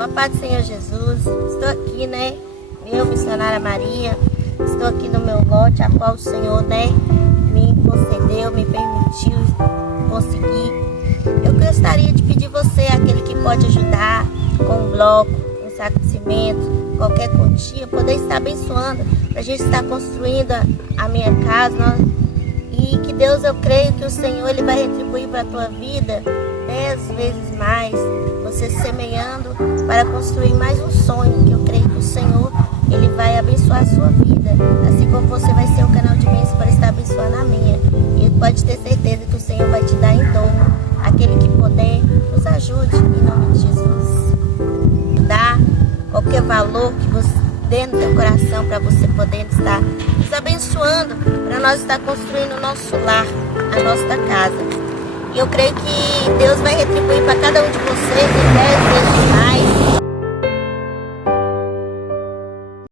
A paz do Senhor Jesus, estou aqui, eu, missionária Maria, estou aqui no meu lote, a qual o Senhor, me concedeu, me permitiu conseguir. Eu gostaria de pedir você, aquele que pode ajudar com um bloco, um saco de cimento, qualquer quantia, poder estar abençoando, para a gente estar construindo a minha casa, e que Deus, eu creio que o Senhor, Ele vai retribuir para a tua vida 10 vezes mais, você semeando para construir mais um sonho, que eu creio que o Senhor, Ele vai abençoar a sua vida, assim como você vai ser um canal de bênção para estar abençoando a minha. E pode ter certeza que o Senhor vai te dar em dobro. Aquele que puder, nos ajude, em nome de Jesus. Dá qualquer valor que você dê no teu coração para você poder estar nos abençoando, para nós estar construindo o nosso lar, a nossa casa. E eu creio que Deus vai retribuir para cada um de vocês em 10 vezes mais.